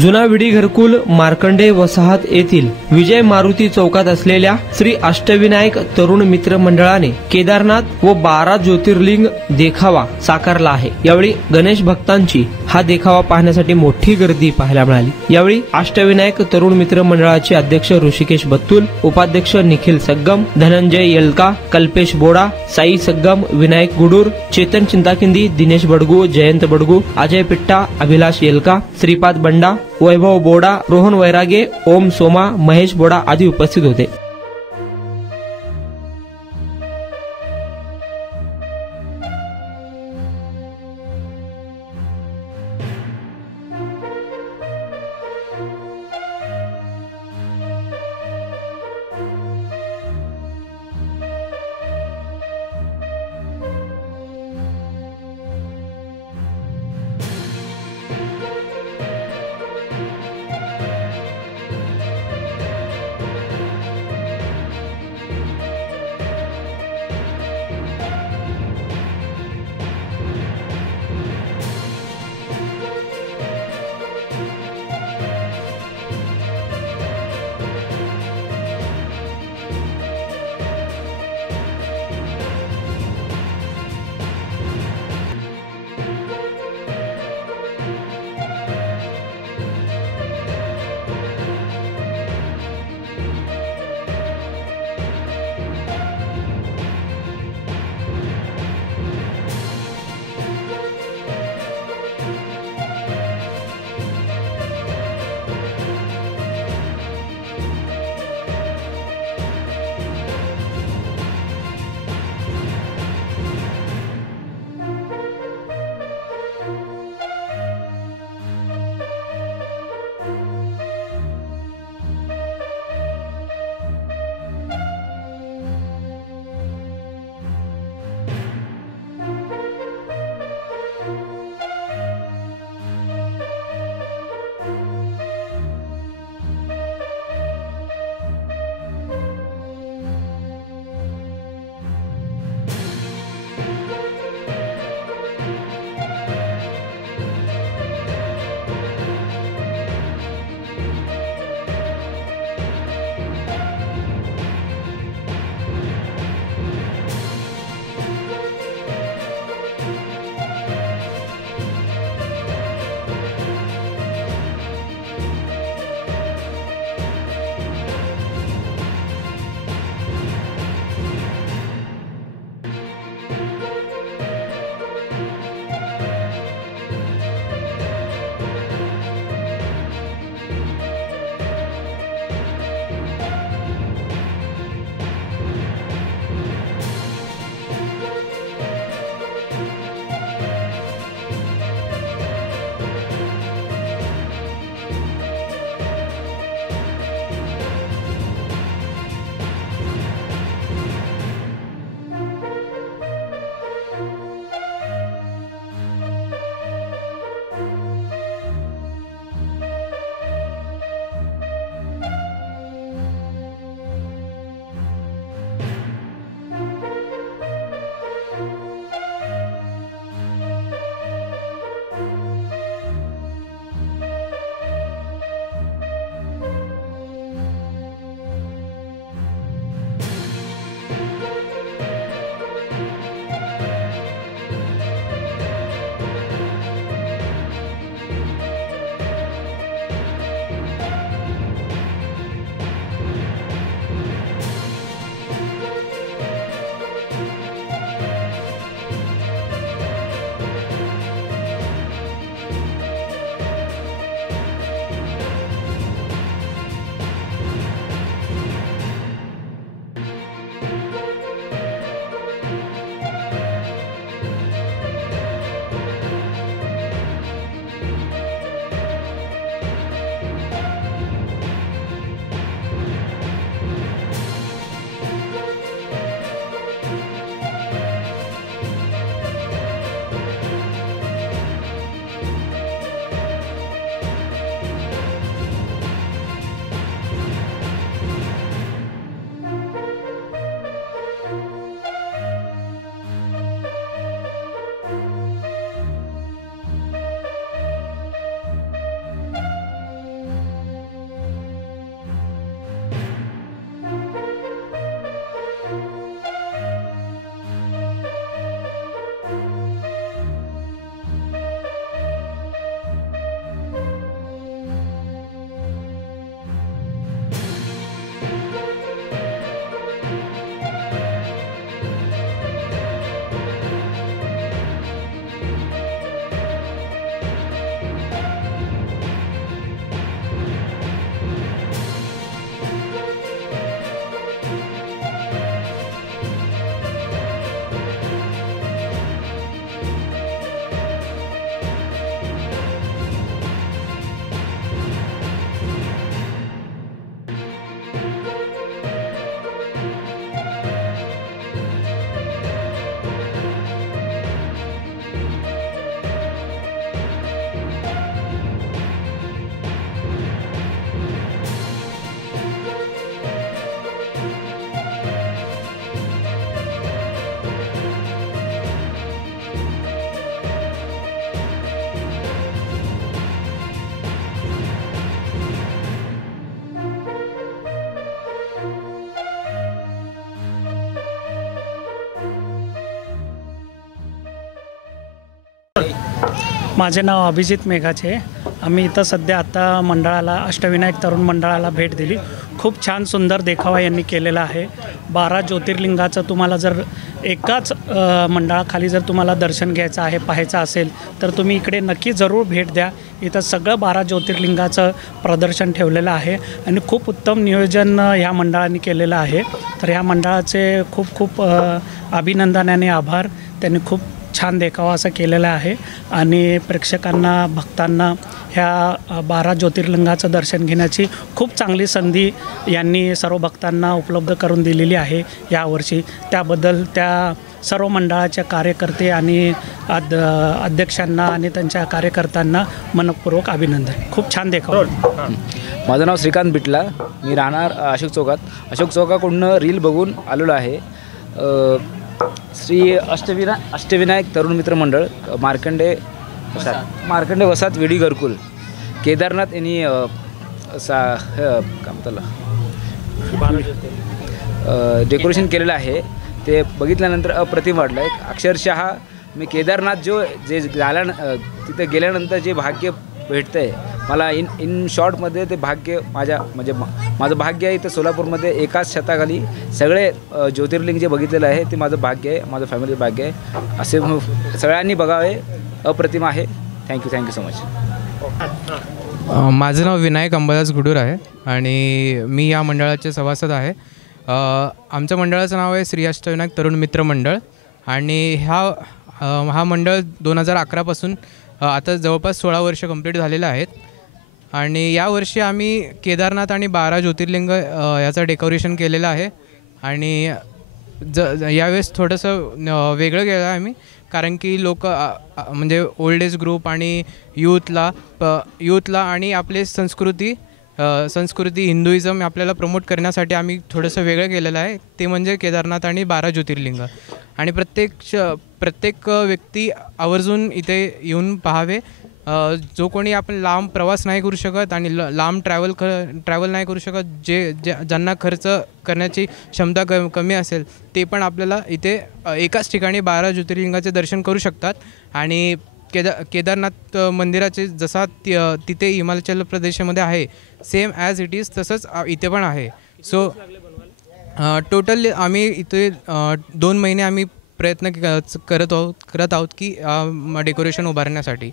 जुना विडी घरकुल मार्कंडे वसाहत येथील विजय मारुती चौकात असलेल्या श्री अष्टविनायक तरुण मित्र मंडळाने केदारनाथ व 12 ज्योतिर्लिंग देखावा साकारला आहे। यावेळी गणेश भक्तांची हा देखावा पाहण्यासाठी मोठी गर्दी पाहायला मिळाली। यावेळी अष्टविनायक तरुण मित्र मंडळाचे अध्यक्ष ऋषिकेश बत्तुल, उपाध्यक्ष निखिल सग्गम, धनंजय येलका, कल्पेश बोडा, साई सग्गम, विनायक गुडूर, चेतन चिंताकिंदी, दिनेश बडगू, जयंत बडगू, अजय पिट्टा, अभिलाष येलका, श्रीपाद बंडा, वैभव बोडा, रोहन वैरागे, ओम सोमा, महेश बोडा आदी उपस्थित होते। माझे नाव अभिजित मेघाचे. आम्ही इथं सध्या आता मंडळाला अष्टविनायक तरुण मंडळाला भेट दिली. खूप छान सुंदर देखावा यांनी केलेला आहे. 12 ज्योतिर्लिंगाचं तुम्हाला जर एकाच मंडळाखाली जर तुम्हाला दर्शन घ्यायचं आहे, पाहायचं असेल तर तुम्ही इकडे नक्की जरूर भेट द्या. इथं सगळं 12 ज्योतिर्लिंगाचं प्रदर्शन ठेवलेलं आहे आणि खूप उत्तम नियोजन ह्या मंडळाने केलेलं आहे. तर ह्या मंडळाचे खूप खूप अभिनंदन आणि आभार. त्यांनी खूप छान देखावा असं केलेला आहे आणि प्रेक्षकांना, भक्तांना ह्या 12 ज्योतिर्लिंगाचं दर्शन घेण्याची खूप चांगली संधी यांनी सर्व भक्तांना उपलब्ध करून दिलेली आहे यावर्षी. त्याबद्दल त्या सर्व मंडळाचे कार्यकर्ते आणि अध्यक्षांना आणि त्यांच्या कार्यकर्त्यांना मनपूर्वक अभिनंदन. खूप छान देखावा. माझं नाव श्रीकांत बिटला. मी राहणार अशोक चौकात. अशोक चौकाकडून रील बघून आलेलो आहे. श्री अष्टविनायक तरुण मित्र मंडळ, मार्कंडे वसाहत वेडी घरकुल, केदारनाथ यांनी काय म्हणतात डेकोरेशन केलेलं आहे. ते बघितल्यानंतर अप्रतिम वाटलं आहे. अक्षरशः मी केदारनाथ जे तिथे गेल्यानंतर जे भाग्य भेटतं आहे मला, इन शॉर्टमध्ये ते भाग्य माझं भाग्य आहे. इथं सोलापूरमध्ये एकाच छताखाली सगळे ज्योतिर्लिंग जे बघितलेलं आहे ते माझं भाग्य आहे, माझं फॅमिली भाग्य आहे. असे सगळ्यांनी बघावे. अप्रतिम आहे. Thank you so much. माझं नाव विनायक अंबादास गुडूर आहे आणि मी या मंडळाचे सभासद आहे. आमच्या मंडळाचं नाव आहे श्री अष्टविनायक तरुण मित्र मंडळ आणि हा मंडळ 2011पासून आता जवळपास 16 वर्ष कंप्लीट झालेलं आहेत. आणि यावर्षी आम्ही केदारनाथ आणि 12 ज्योतिर्लिंग याचं डेकोरेशन केलेलं आहे. आणि यावेळेस थोडंसं वेगळं केलं आहे आम्ही, कारण की लोक म्हणजे ओल्ड एज ग्रुप आणि यूथला आणि आपली संस्कृती हिंदुइझम आपल्याला प्रमोट करण्यासाठी आम्ही थोडंसं वेगळं केलेलं आहे. ते म्हणजे केदारनाथ आणि 12 ज्योतिर्लिंग. आणि प्रत्येक व्यक्ती आवर्जून इथे येऊन पाहावे. जो कोणी आपण लांब प्रवास नाही करू शकत आणि लांब ट्रॅव्हल नाही करू शकत, ज्यांना खर्च करण्याची क्षमता कमी असेल, ते पण आपल्याला इथे एकाच ठिकाणी 12 ज्योतिर्लिंगाचे दर्शन करू शकतात. आणि केदारनाथ मंदिराचे जसा तिथे हिमाचल प्रदेशामध्ये आहे, सेम ॲज इट इज तसंच इथे पण आहे. सो टोटल आम्ही इथे 2 महिने आम्ही प्रयत्न करत आहोत की डेकोरेशन उभारण्यासाठी.